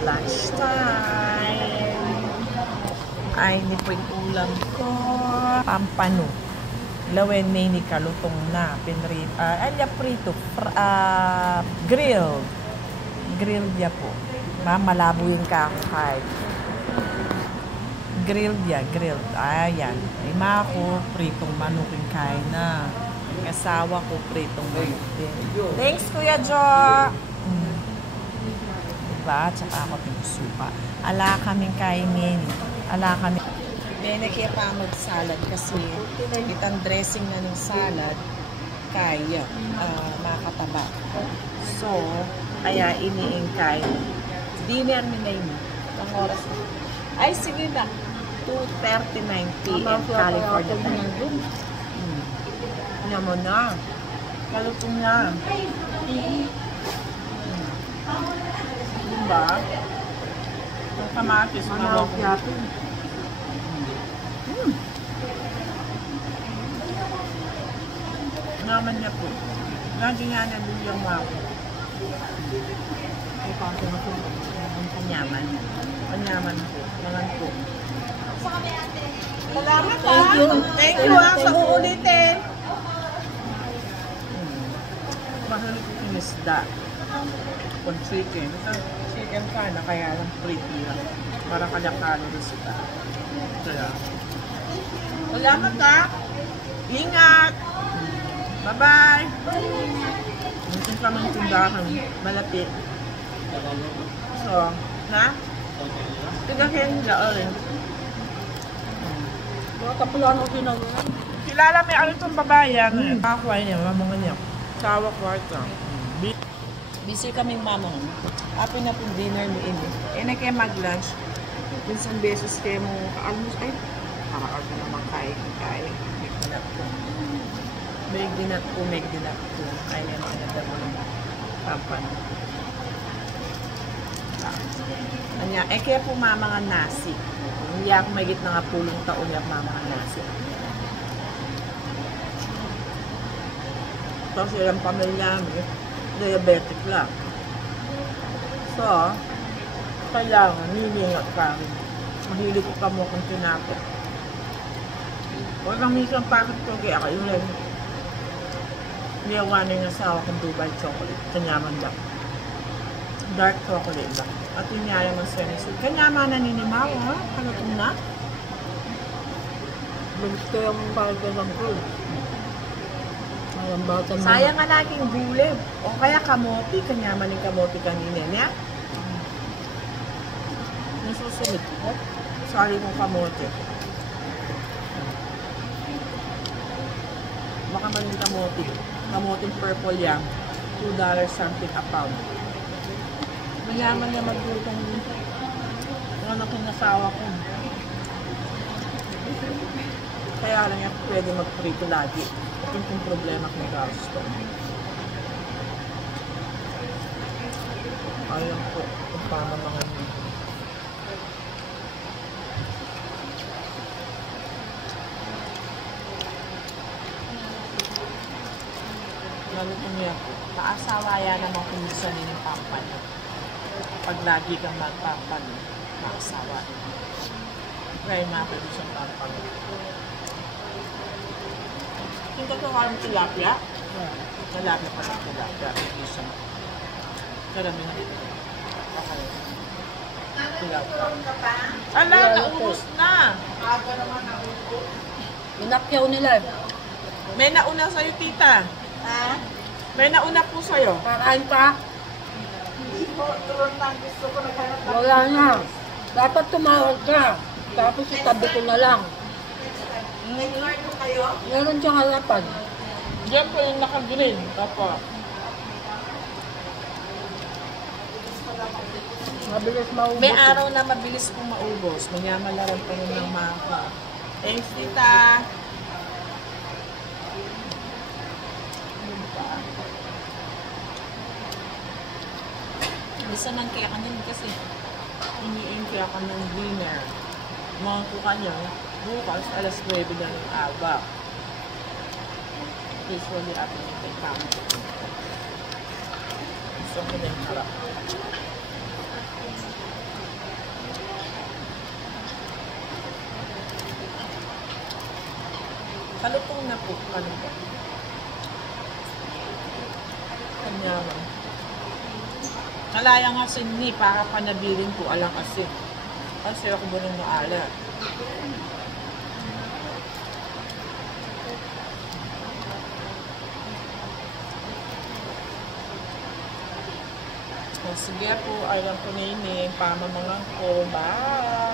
Lunch time. Ay, ini po yung ulam ko. Pampano. Lawen may ni kalutong na. Pinrito. Prito. Grill. Grill niya po. Malabo yung kakay. Grill niya. Grill. Ayan. Ay, ko. Pritong manok yung kain na. Yung asawa ko. Pritong manok din. Thanks, Kuya Jo. Diba? Tsaka ako pinusuka. Ala kaming kainin. Ala kami. Nene kaya pa mag-salad kasi itang dressing na ng salad kaya makataba. So, kaya iniingkay. Dinner ni na yun. Ang oras na. Ay, sige na. 2:39 p.m. California time. Ano mo na? Kalutong na. Diba? Yung kamatis na ako. Naman niya po. Lagi nga nandun yung mako. Kanyaman. Kanyaman po. Naman po. Salamat ha. Thank you ha sa uulitin. Mahal ko yung isda. Kung chicken. Chicken ka na kaya lang pretty lang. Para kalakalo ng isda. Kaya. Salamat ha. Ingat. Bye-bye! Minsan kami ng tindahan, malapit. So, na? Tigahin nila ulit. Kapulano din ako. Kilala may ano itong babayan. Nakakuha niya, mamunga niya. Sawa kwarta. Busy kaming mamang. Happy na pong dinner ni Ini. Na kayo mag-lunch. Minsan beses kayo mong ka-almost. Ay, para-art na naman kain. May dinat po. Ay, may mga nagdamo ng pampan. Anya, kaya po mga nasi. Hindi ako may gitna nga pulong taon yung mga nasi. Kasi ang pamilya namin, diabetic lang. So, kailangan, niningat ka rin. Mahilig ko ka mo kung tinapot. Huwag kang minsan bakit ko kaya kayo lang. Niyawanin niya sa akong Dubai chocolate. Kanyaman lang. Dark chocolate lang. At yung niya yung semi-sweet. Kanyaman na ninimaw, ha? Kalutong na. Gusto yung pagkakang ko. Sayang nga laging gulay. O kaya kamote. Kanyaman yung kamote kanina niya. Nasusunod ko. Sorry kung kamote. Baka man yung kamote. Kamoting purple yan. $2 something a pound. Mayaman niya maglutong yung anak yung nasawa ko. Kaya lang yan pwede mag-prito lagi. Ito yung problema kong gusto. Ayun po. Kung paano mga nyo. Lalo niya po. Kaasawaya naman kung minsan yung pampan. Pag lagi kang magpampan, maasawa. Kaya mapag siyang pampan. Yung totoo ng tilapia? Tilapia pa ng tilapia. Hindi siya. Karami na ito. Okay. Tilapia. Ala, naubos na! Aga naman naubos. Inapyaw nila. May nauna sa'yo, tita. Ha? May nauna po sa'yo. Kakain ka? Hindi po, turon lang gusto ko naghanap. Wala na. Dapat tumawag ka. Tapos itabi ko na lang. Nag-learn ko kayo? Meron siyang harapan. Diyan po yung naka-green. Papa. Mabilis maubos. May araw na mabilis pong maubos. Manyamalaran po ng mga. Thanks, tita. Bisa nang kaya ka nun kasi iniimpya ka ng dinner. Mga ko kanya, bukas alas 9 na ng aga. Usually atin yung take-out. Gusto ko na yung harap. Kalutong na po. Kalutong. Kanyaman. Kalaya nga sinni para panabilin po alang asin. Kasi ako bunong maala. Sige po, alam ko na yun eh. Pamamalang ko. Bye!